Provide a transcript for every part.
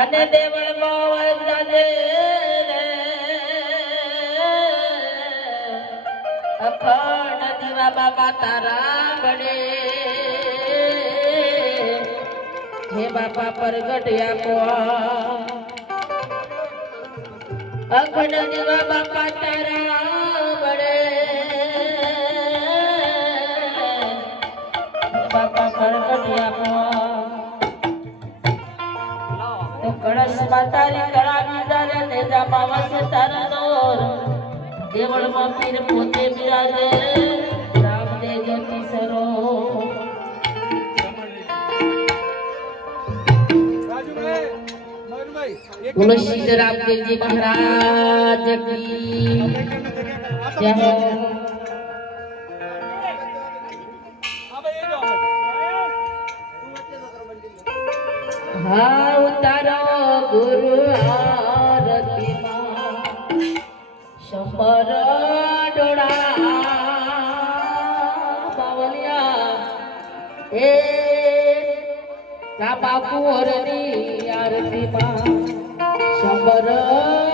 અને દેવળમાં વરસાદે. અખંડ દીવા બાબા તારા બળે હે બાપા પરગટ્યા કોઆ અખંડ દીવા બાપા તારા બળે બાપા પરગટ્યા કોઆ તો કળશ માતારી કળા બિરાજે નેજામાં વસે તારા નોર. દેવળમાં પીર પોતે બિરાજે. રામદેવ જ્યોતિ સરો શ્રી રામદેવજી મહારાજ કી જય હો. એ બાપુ ઓરની આરતીમાં શંભર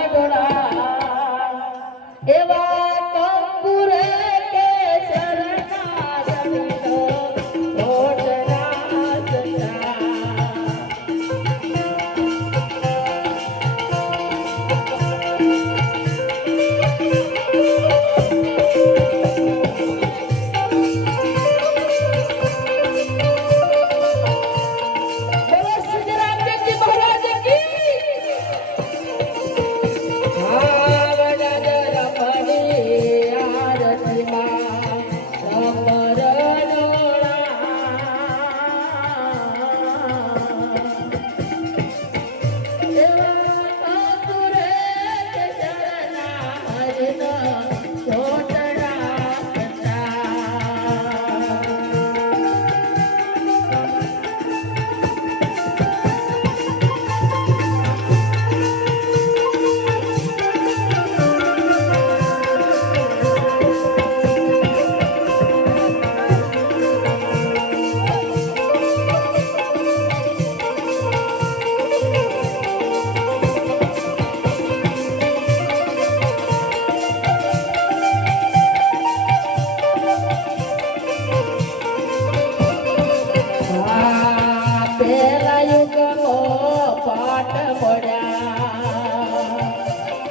ડોળા એવા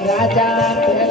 રાજા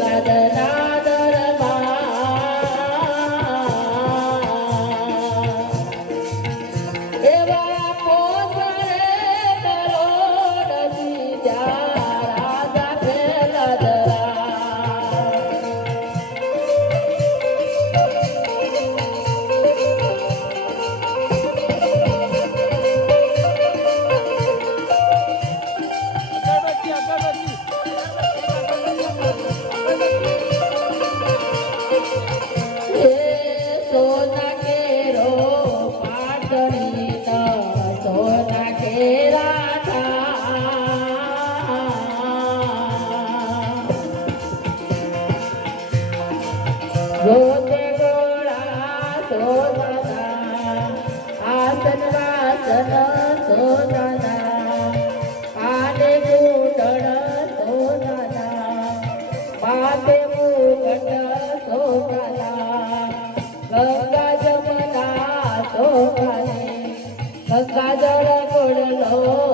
જમના સોનાને ગંગા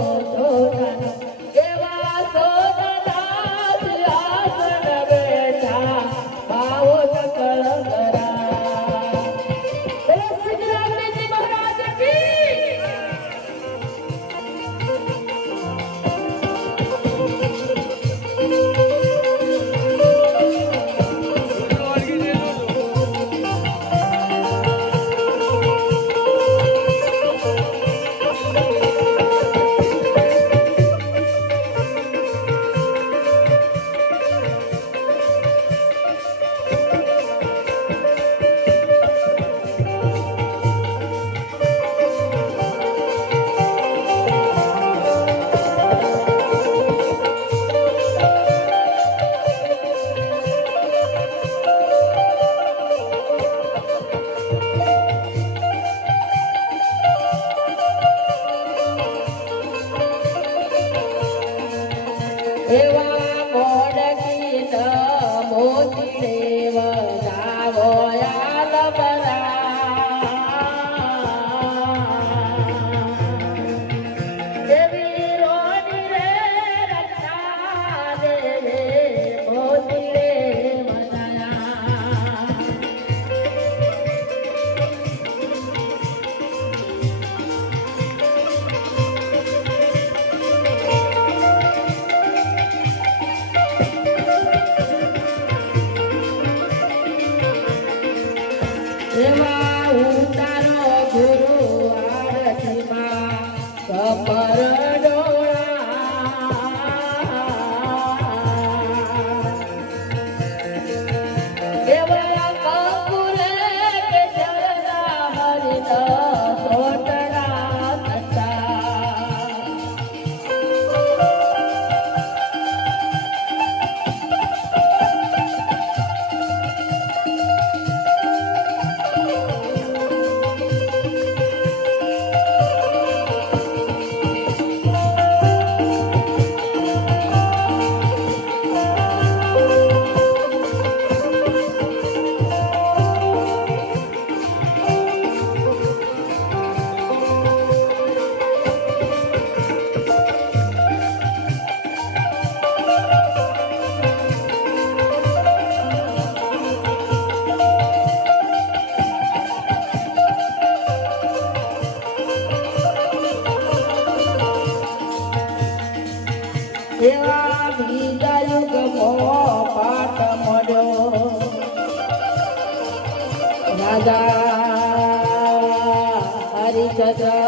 સેવા ઉતારો ગુરુ આરતીમાં. કપર ત્રીજા યુગ મોવો પાટ મળ્યો. રાજા હરિચંદ્ર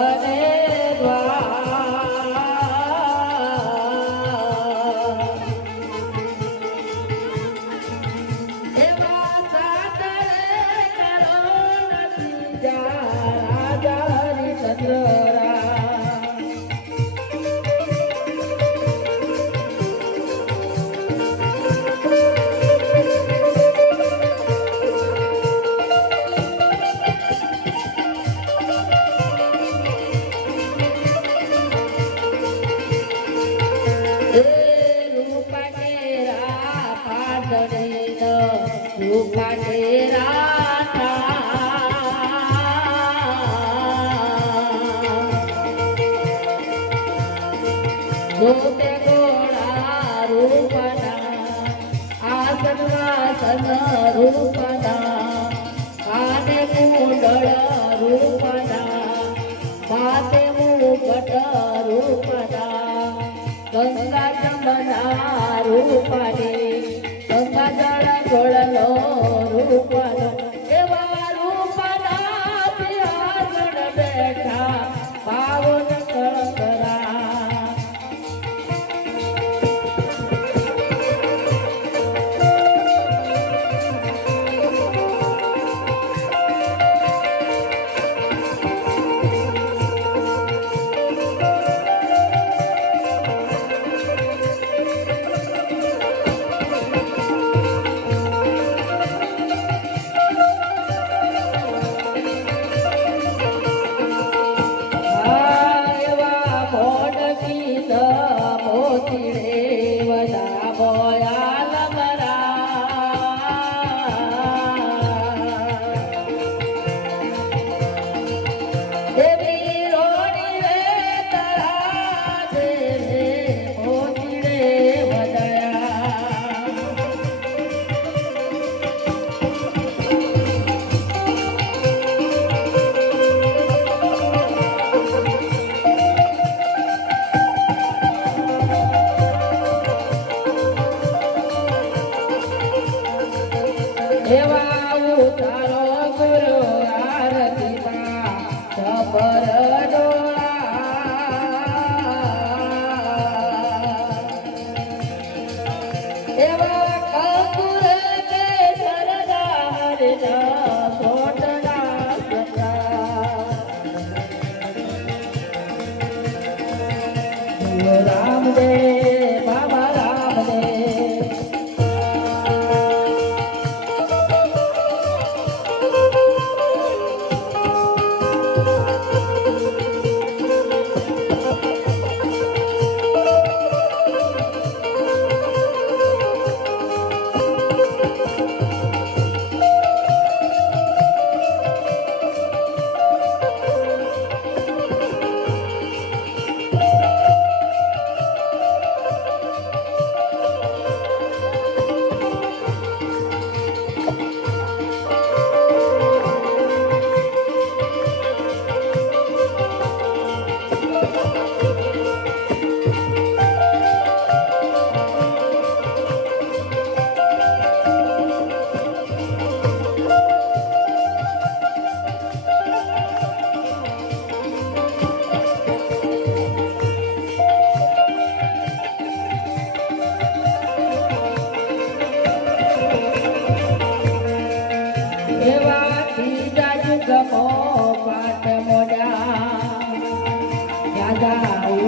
માતે મુકટ રૂપદા ગંગા જમના રૂપને ગંગા જળ ગોળનો રૂપનો. day.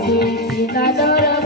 Thank you.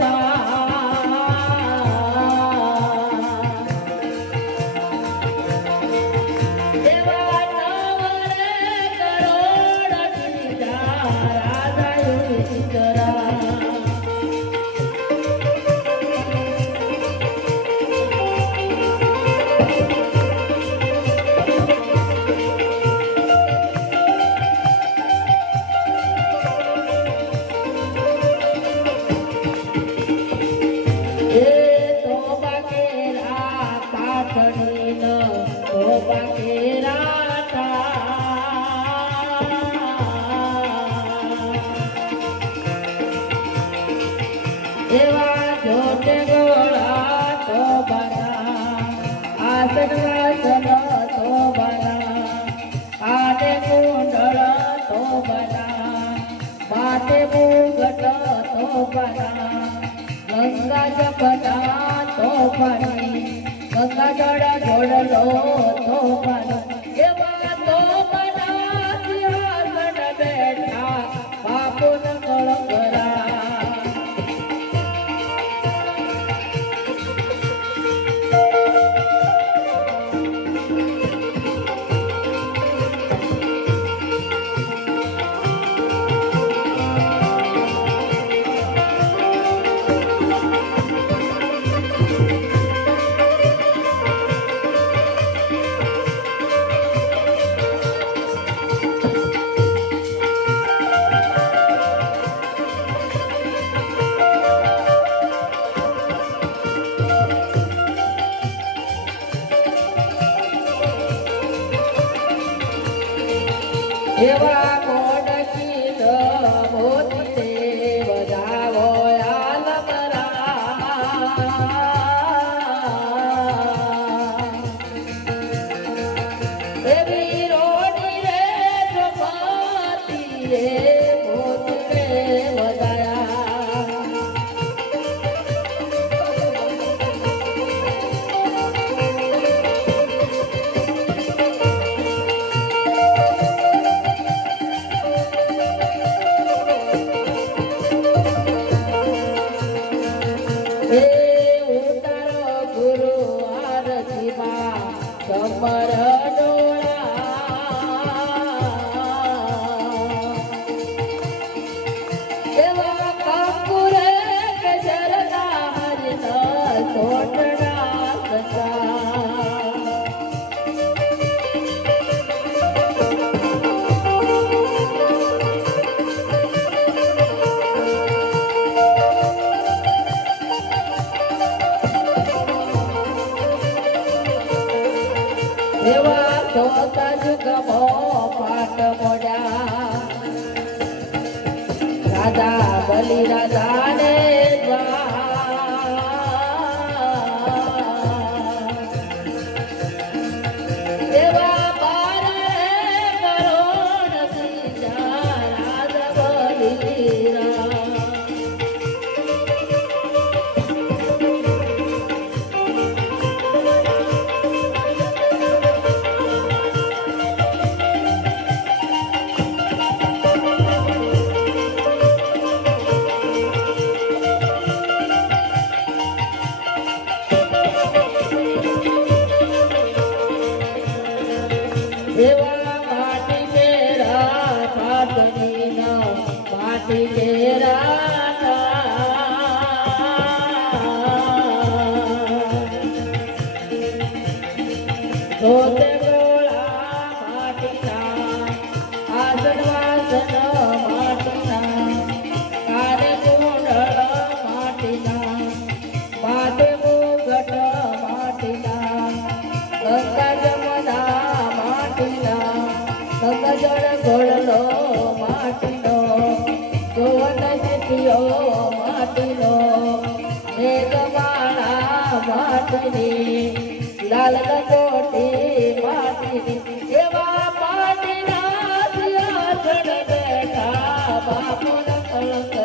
દેવો ઘટ તો પરા. ગંગા જપતા તો પાણી ગંગા જળ જોડલો તો પાણી એવા બલિ રાધાને ದೇವ આપની લાલ લગોટી માટીની એવા પાટીના બેઠા બાપુના અલંકાર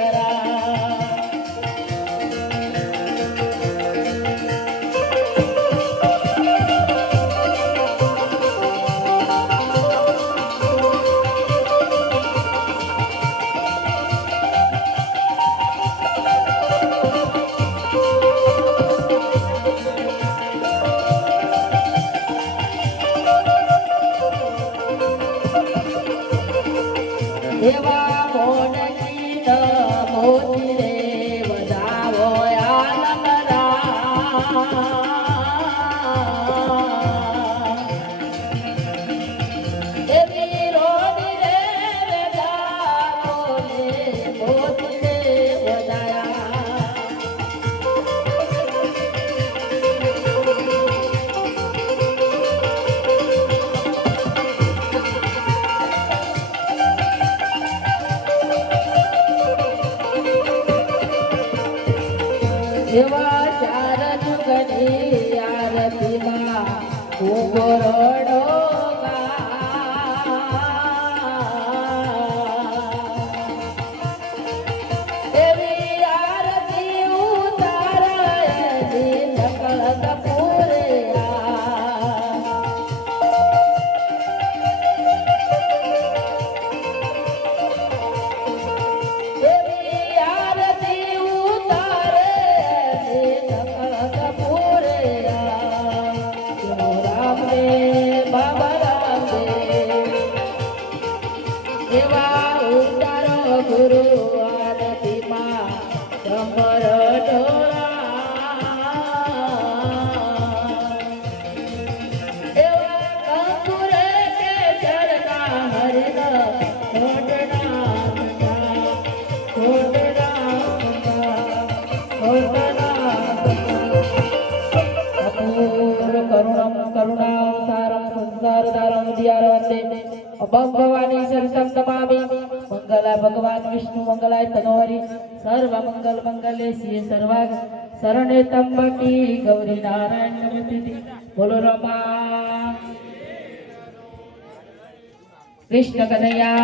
એવા ભગ ભવાની સરસમ તમામી મંગલા ભગવાન વિષ્ણુ મંગલાય તનોહરી. સર્વ મંગલ મંગલે સિંહ સર્વાગ. શરણે તંબકી ગૌરી નારાયણ નમસ્તે. બોલો રમા. કૃષ્ણ કનૈયા.